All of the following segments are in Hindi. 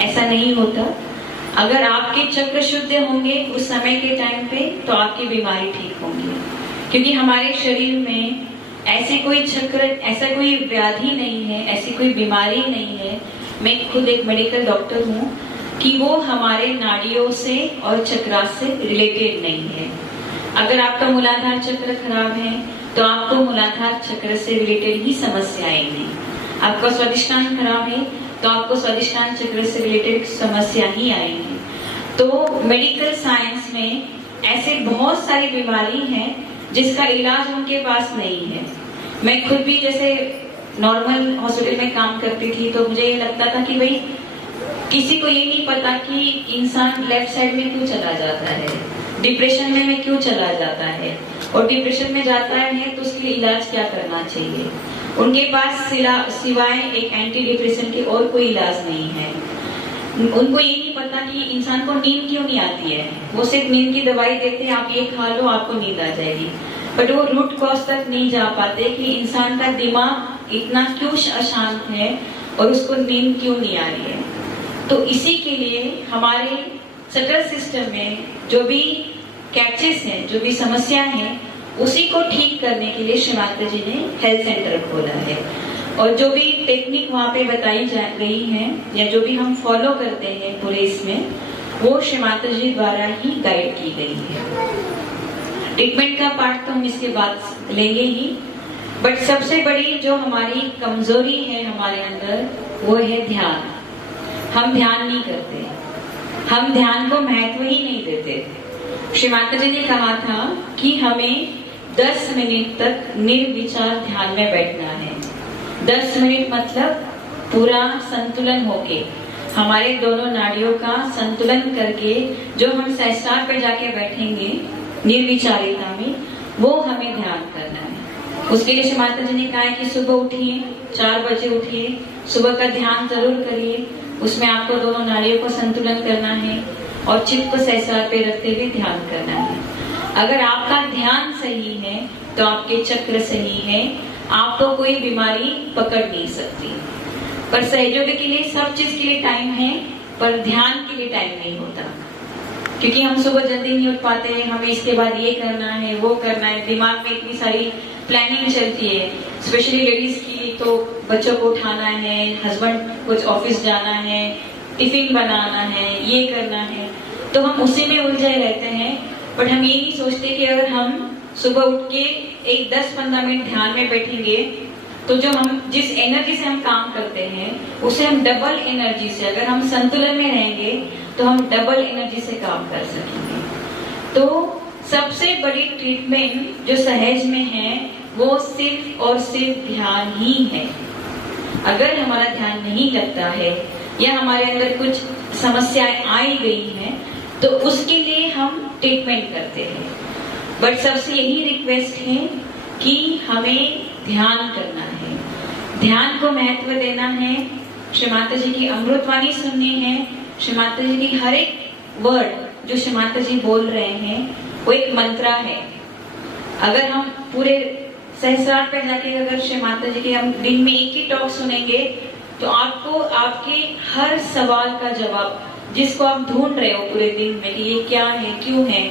ऐसा नहीं होता। अगर आपके चक्र शुद्ध होंगे उस समय के टाइम पे तो आपकी बीमारी ठीक होंगी, क्योंकि हमारे शरीर में ऐसे कोई चक्र, ऐसा कोई व्याधि नहीं है, ऐसी कोई बीमारी नहीं है, मैं खुद एक मेडिकल डॉक्टर हूँ, कि वो हमारे नाड़ियों से और चक्रास से रिलेटेड नहीं है। अगर आपका मूलाधार चक्र खराब है तो आपको मूलाधार चक्र से रिलेटेड ही समस्या आएंगी। आपका स्वादिष्टान खराब है तो आपको स्वादिष्टान चक्र से रिलेटेड समस्या ही आएगी। तो मेडिकल साइंस में ऐसे बहुत सारी बीमारी हैं जिसका इलाज उनके पास नहीं है। मैं खुद भी जैसे नॉर्मल हॉस्पिटल में काम करती थी तो मुझे ये लगता था कि भाई किसी को ये नहीं पता कि इंसान लेफ्ट साइड में क्यों चला जाता है, डिप्रेशन में क्यों चला जाता है, और डिप्रेशन में जाता है तो उसके लिए इलाज क्या करना चाहिए। उनके पास सिवाय एक एंटी डिप्रेशन के और कोई इलाज नहीं है। उनको ये नहीं पता कि इंसान को नींद क्यों नहीं आती है। वो सिर्फ नींद की दवाई देते हैं, आप ये खा लो आपको नींद आ जाएगी, बट वो रूट कॉज तक नहीं जा पाते कि इंसान का दिमाग इतना क्यों अशांत है और उसको नींद क्यों नहीं आ रही है। तो इसी के लिए हमारे चक्र सिस्टम में जो भी कैचेस हैं, जो भी समस्या है, उसी को ठीक करने के लिए श्री माता जी ने हेल्थ सेंटर खोला है। और जो भी टेक्निक वहाँ पे बताई जा रही है या जो भी हम फॉलो करते हैं पूरे इसमें, वो श्री माता जी द्वारा ही गाइड की गई है। ट्रीटमेंट का पार्ट तो हम इसके बाद लेंगे ही, बट सबसे बड़ी जो हमारी कमजोरी है हमारे अंदर वो है ध्यान। हम ध्यान नहीं करते, हम ध्यान को महत्व ही नहीं देते। श्री माता जी ने कहा था कि हमें 10 मिनट तक निर्विचार ध्यान में बैठना है। 10 मिनट मतलब पूरा संतुलन होके, हमारे दोनों नाड़ियों का संतुलन करके जो हम सहस्त्रार पे जाके बैठेंगे निर्विचारिता में, वो हमें ध्यान करना है। उसके लिए श्री माता जी ने कहा है कि सुबह उठिए, 4 बजे उठिए, सुबह का ध्यान जरूर करिए। उसमें आपको दोनों नाड़ियों को संतुलन करना है और चित्त को सहस्त्रार पे रखते हुए ध्यान करना है। अगर आपका ध्यान सही है तो आपके चक्र सही है, आपको कोई बीमारी पकड़ नहीं सकती। पर सहयोग के लिए सब चीज के लिए टाइम है, पर ध्यान के लिए टाइम नहीं होता, क्योंकि हम सुबह जल्दी नहीं उठ पाते हैं। हमें इसके बाद ये करना है, वो करना है, दिमाग में इतनी सारी प्लानिंग चलती है, स्पेशली लेडीज की। तो बच्चों को उठाना है, हस्बैंड कुछ ऑफिस जाना है, टिफिन बनाना है, ये करना है, तो हम उसी में उलझे रहते हैं। बट हम ये नहीं सोचते कि अगर हम सुबह उठ के एक 10-15 मिनट ध्यान में बैठेंगे तो जो हम जिस एनर्जी से हम काम करते हैं उसे हम डबल एनर्जी से, अगर हम संतुलन में रहेंगे तो हम डबल एनर्जी से काम कर सकेंगे। तो सबसे बड़ी ट्रीटमेंट जो सहज में है वो सिर्फ और सिर्फ ध्यान ही है। अगर हमारा ध्यान नहीं लगता है या हमारे अंदर कुछ समस्याएं आई गई हैं तो उसके लिए हम ट्रीटमेंट करते हैं। बट सबसे यही रिक्वेस्ट है कि हमें ध्यान करना है, ध्यान को महत्व देना है, श्री माता जी की अमृतवाणी सुननी है। श्री माता जी की हर एक वर्ड जो श्री माता जी बोल रहे हैं वो एक मंत्रा है। अगर हम पूरे सहस्त्रार पे जाके अगर श्री माता जी के हम दिन में एक ही टॉक सुनेंगे तो आपको आपके हर सवाल का जवाब जिसको आप ढूंढ रहे हो पूरे दिन में कि ये क्या है, क्यों है,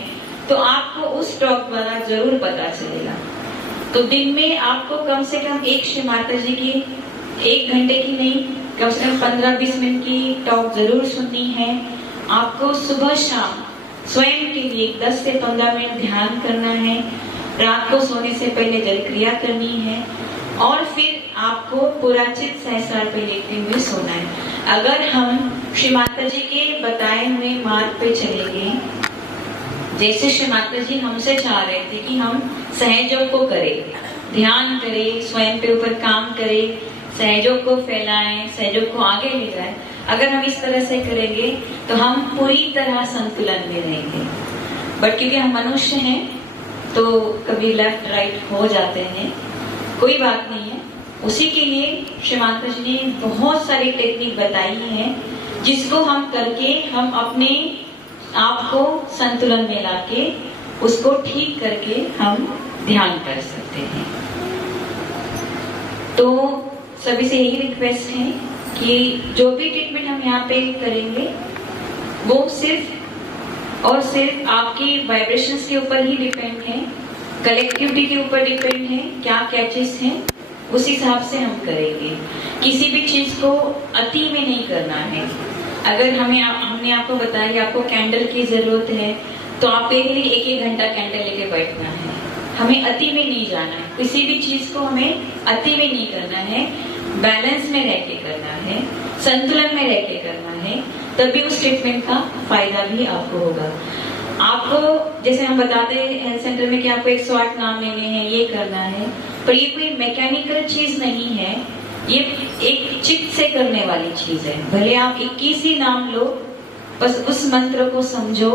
तो आपको उस टॉक द्वारा जरूर पता चलेगा। तो दिन में आपको कम से कम एक श्री माता जी की 1 घंटे की नहीं, कम से कम 15-20 मिनट की टॉक जरूर सुननी है। आपको सुबह शाम स्वयं के लिए 10 से 15 मिनट ध्यान करना है। रात को सोने से पहले जल क्रिया करनी है और फिर आपको पुराचित सहस्त्रार पे लेते हुए सोना है। अगर हम श्री माता जी के बताए हुए मार्ग पे चलेंगे, जैसे श्री माता जी हमसे चाह रहे थे कि हम सहयोग को करें, ध्यान करें, स्वयं पे ऊपर काम करें, सहयोग को फैलाएं, सहयोग को आगे ले जाएं, अगर हम इस तरह से करेंगे तो हम पूरी तरह संतुलन में रहेंगे। बट क्योंकि हम मनुष्य हैं तो कभी लेफ्ट राइट हो जाते हैं, कोई बात नहीं है। उसी के लिए श्री माता जी ने बहुत सारी टेक्निक बताई है जिसको हम करके हम अपने आप को संतुलन में लाके उसको ठीक करके हम ध्यान कर सकते हैं। तो सभी से यही रिक्वेस्ट है कि जो भी ट्रीटमेंट हम यहाँ पे करेंगे वो सिर्फ और सिर्फ आपकी वाइब्रेशंस के ऊपर ही डिपेंड है, कलेक्टिविटी के ऊपर डिपेंड है, क्या कैचेस हैं उस हिसाब से हम करेंगे। किसी भी चीज को अति में नहीं करना है। अगर हमने आपको बताया कि आपको कैंडल की जरूरत है तो आपके लिए 1-1 घंटा कैंडल लेके बैठना है। हमें अति में नहीं जाना है, किसी भी चीज को हमें अति में नहीं करना है, बैलेंस में रह के करना है, संतुलन में रह के करना है, तभी उस ट्रीटमेंट का फायदा भी आपको होगा। आपको जैसे हम बताते हैं हेल्थ सेंटर में कि आपको 108 नाम लेने हैं, ये करना है, पर ये कोई मैकेनिकल चीज नहीं है, ये एक चित्त से करने वाली चीज है। भले आप 21 ही नाम लो, बस उस मंत्र को समझो,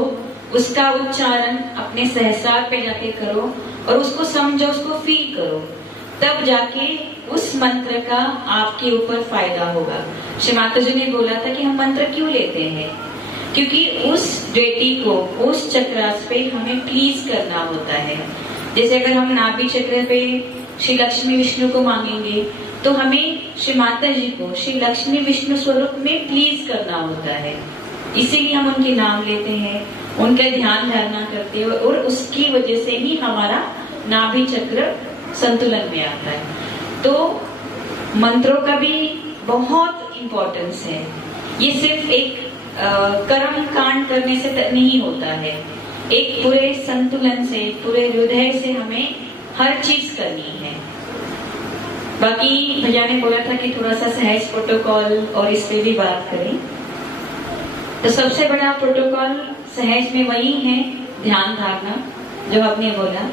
उसका उच्चारण अपने सहस्रार पे जाके करो और उसको समझो, उसको फील करो, तब जाके उस मंत्र का आपके ऊपर फायदा होगा। श्री माता जी ने बोला था कि हम मंत्र क्यों लेते हैं, क्योंकि उस डेटी को, उस चक्रास पे हमें प्लीज करना होता है। जैसे अगर हम नाभि चक्र पे श्री लक्ष्मी विष्णु को मांगेंगे तो हमें श्री माता जी को श्री लक्ष्मी विष्णु स्वरूप में प्लीज करना होता है, इसीलिए हम उनके नाम लेते हैं, उनका ध्यान धारणा करते हैं और उसकी वजह से ही हमारा नाभि चक्र संतुलन में आता है। तो मंत्रों का भी बहुत इम्पोर्टेंस है। ये सिर्फ एक कर्म कांड करने से नहीं होता है, एक पूरे संतुलन से, पूरे हृदय से हमें हर चीज करनी है। बाकी भैया ने बोला था कि थोड़ा सा सहज प्रोटोकॉल और इस पे भी बात करें। तो सबसे बड़ा प्रोटोकॉल सहज में वही है, ध्यान धारणा, जो आपने बोला।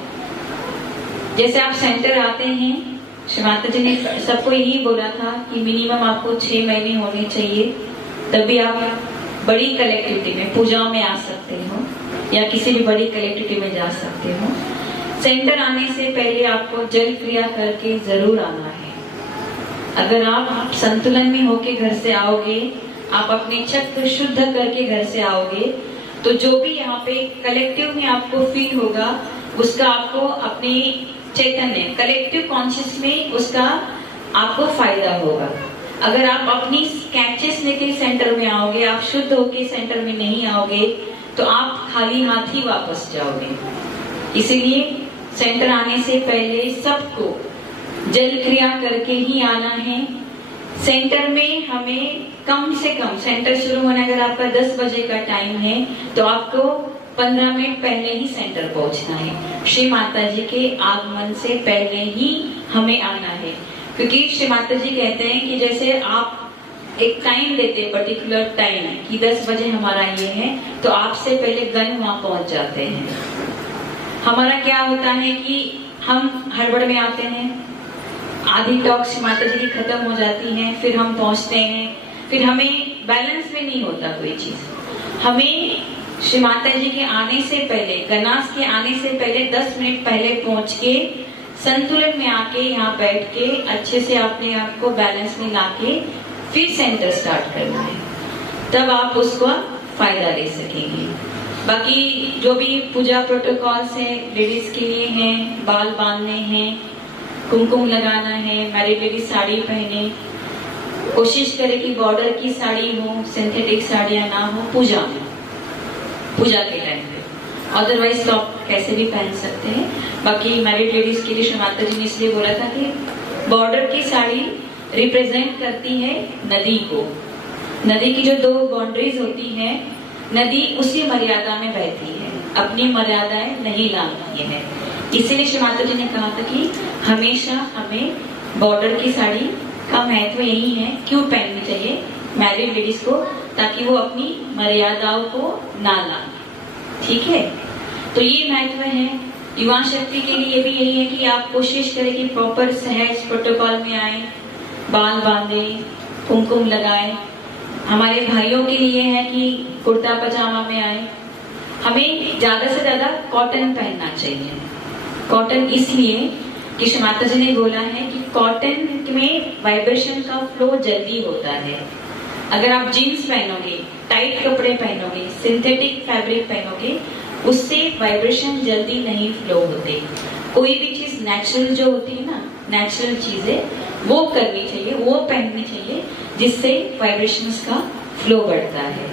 जैसे आप सेंटर आते हैं, श्री माता जी ने सबको यही बोला था कि मिनिमम आपको 6 महीने होने चाहिए, तभी आप बड़ी कलेक्टिविटी में, पूजाओं में आ सकते हो या किसी भी बड़ी कलेक्टिविटी में जा सकते हो। सेंटर आने से पहले आपको जल क्रिया करके जरूर आना है। अगर आप संतुलन में होके घर से आओगे, आप अपने चक्र शुद्ध करके घर से आओगे, तो जो भी यहाँ पे कलेक्टिव में आपको फील होगा उसका आपको अपने चैतन्य कलेक्टिव कॉन्शियस में उसका आपको फायदा होगा। अगर आप अपनी कैचेस लेके सेंटर में आओगे, आप शुद्ध होके सेंटर में नहीं आओगे, तो आप खाली हाथ ही वापस जाओगे। इसीलिए सेंटर आने से पहले सबको जल क्रिया करके ही आना है। सेंटर में हमें कम से कम, सेंटर शुरू होने अगर आपका 10 बजे का टाइम है तो आपको 15 मिनट पहले ही सेंटर पहुंचना है। श्री माता जी के आगमन से पहले ही हमें आना है, क्योंकि श्री माता जी कहते हैं कि जैसे आप एक टाइम देते हैं, पर्टिकुलर टाइम कि 10 बजे हमारा ये है, तो आपसे पहले गण वहां पहुंच जाते हैं। हमारा क्या होता है कि हम हड़बड़ में आते हैं, आधी टॉक्स माता जी की खत्म हो जाती है, फिर हम पहुंचते हैं, फिर हमें बैलेंस में नहीं होता कोई चीज। हमें श्री माता जी के आने से पहले, गणास के आने से पहले 10 मिनट पहले पहुंच के संतुलन में आके यहाँ बैठ के अच्छे से अपने आप को बैलेंस में लाके फिर सेंटर स्टार्ट करना है, तब आप उसका फायदा ले सकेंगे। बाकी जो भी पूजा प्रोटोकॉल्स है लेडीज के लिए हैं, बाल बांधने हैं, कुमकुम लगाना है, मैरिड लेडीज साड़ी पहने, कोशिश करें कि बॉर्डर की साड़ी हो, सिंथेटिक साड़ियां ना हो पूजा में, पूजा के टाइम पे। अदरवाइज तो आप कैसे भी पहन सकते हैं। बाकी मैरिड लेडीज के लिए श्री माता जी ने इसलिए बोला था कि बॉर्डर की साड़ी रिप्रेजेंट करती है नदी को। नदी की जो 2 बाउंड्रीज होती है, नदी उसी मर्यादा में बहती है, अपनी मर्यादाएं नहीं लाती है। इसीलिए श्री माता जी ने कहा था कि हमेशा हमें बॉर्डर की साड़ी का महत्व यही है, क्यों पहननी चाहिए मैरिड लेडीज को, ताकि वो अपनी मर्यादाओं को ना लाए। ठीक है, तो ये महत्व है। युवा शक्ति के लिए भी यही है कि आप कोशिश करें कि प्रॉपर सहज प्रोटोकॉल में आए, बाल बांधे, कुमकुम लगाए। हमारे भाइयों के लिए है कि कुर्ता पजामा में आए। हमें ज्यादा से ज्यादा कॉटन पहनना चाहिए। कॉटन इसलिए कि श्री माता जी ने बोला है कि कॉटन में वाइब्रेशन का फ्लो जल्दी होता है। अगर आप जीन्स पहनोगे, टाइट कपड़े पहनोगे, सिंथेटिक फैब्रिक पहनोगे, उससे वाइब्रेशन जल्दी नहीं फ्लो होते। कोई भी चीज नेचुरल जो होती है ना, नेचुरल चीजें वो करनी चाहिए, वो पहननी चाहिए, जिससे वाइब्रेशंस का फ्लो बढ़ता है।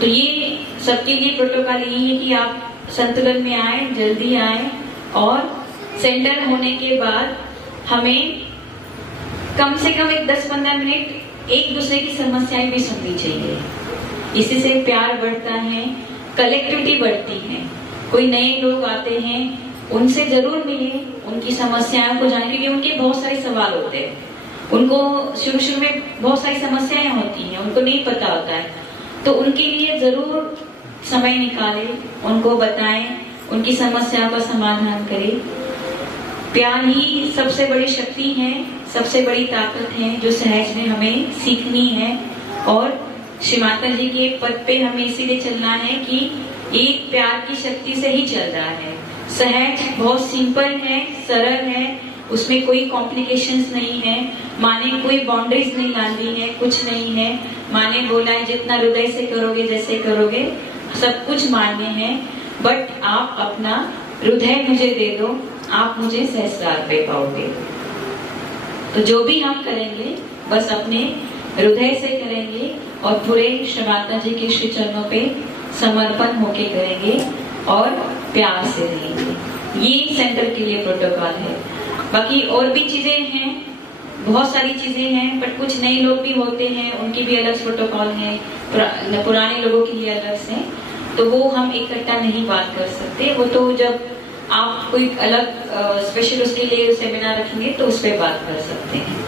तो ये सबके लिए प्रोटोकॉल यही है कि आप संतुलन में आए, जल्दी आए, और सेंटर होने के बाद हमें कम से कम एक 10-15 मिनट एक दूसरे की समस्याएं भी सुननी चाहिए। इसी से प्यार बढ़ता है, कलेक्टिविटी बढ़ती है। कोई नए लोग आते हैं, उनसे जरूर मिले, उनकी समस्याओं को जाने, क्योंकि उनके बहुत सारे सवाल होते हैं। उनको शुरू में बहुत सारी समस्याएं होती हैं, उनको नहीं पता होता है, तो उनके लिए जरूर समय निकालें, उनको बताएं, उनकी समस्याओं का समाधान करें। प्यार ही सबसे बड़ी शक्ति है, सबसे बड़ी ताकत है जो सहज में हमें सीखनी है। और श्री माता जी के पद पे हमें इसीलिए चलना है कि एक प्यार की शक्ति से ही चल रहा है। सहज बहुत सिंपल है, सरल है, उसमें कोई कॉम्प्लिकेशंस नहीं है। माँ ने कोई बाउंड्रीज नहीं डाली है, कुछ नहीं है। माँ ने बोला है जितना हृदय से करोगे, जैसे करोगे, सब कुछ मान्य है, बट आप अपना हृदय मुझे दे दो, आप मुझे सहस्रार पे पाओगे। तो जो भी हम करेंगे बस अपने हृदय से करेंगे और पूरे श्री माता जी के श्री चरणों पे समर्पण होके करेंगे और प्यार से रहेंगे। ये सेंटर के लिए प्रोटोकॉल है। बाकी और भी चीजें हैं, बहुत सारी चीजें हैं, बट कुछ नए लोग भी होते हैं, उनकी भी अलग प्रोटोकॉल है, पुराने लोगों के लिए अलग से, तो वो हम इकट्ठा नहीं बात कर सकते। वो तो जब आप कोई अलग स्पेशल उसके लिए सेमिनार रखेंगे तो उस पर बात कर सकते हैं।